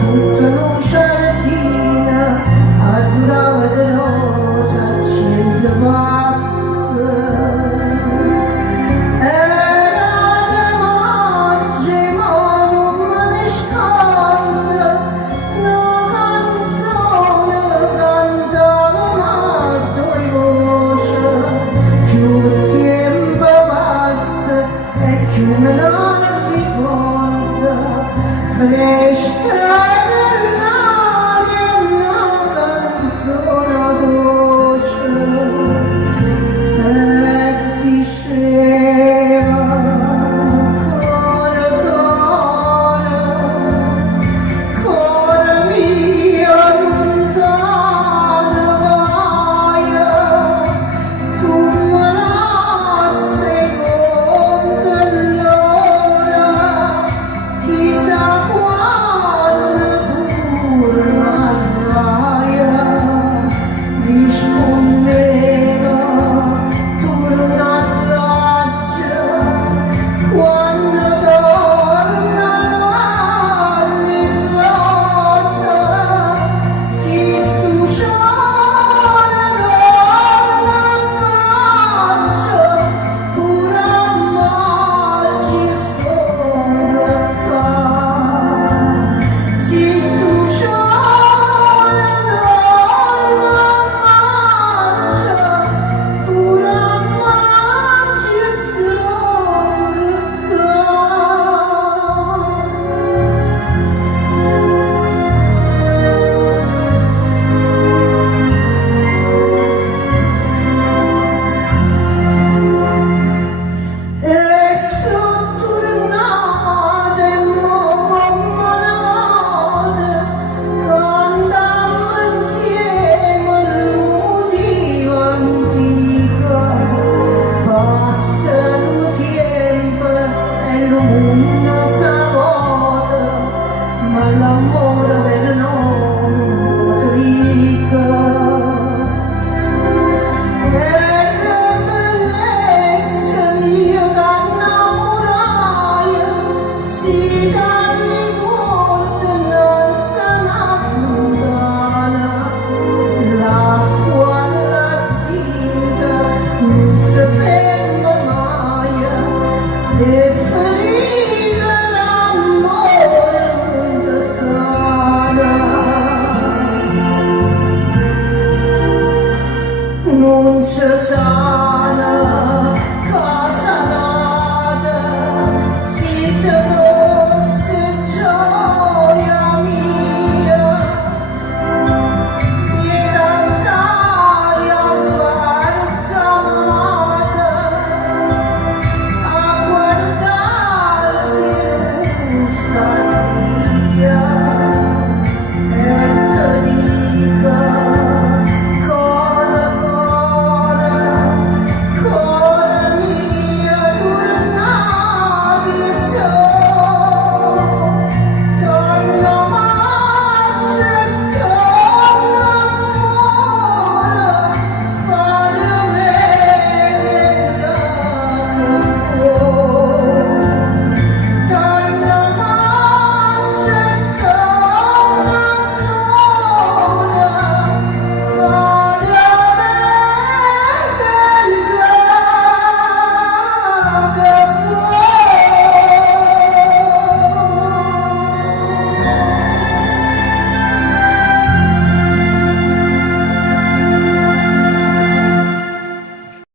tutta una sardina a durare di rosa accende passa era di oggi ma non me ne scalda una canzone cantata ma due voci più il tempo passa e più me la ricorda fresca nell'aria una canzone dolce e diceva cuore mio lontano vai tu me la sei conta allora chissà quando tornerai rispondeva torna a braccia quando tornerai in rosa si stuciare torna a braccia pure a oggi sto qua si stuciare torna a braccia pure a oggi sto qua. E sono tornata e mo come ne vado cantammo insieme all'udiva antica passa il tempo e il mondo si vuota ma l'amore vero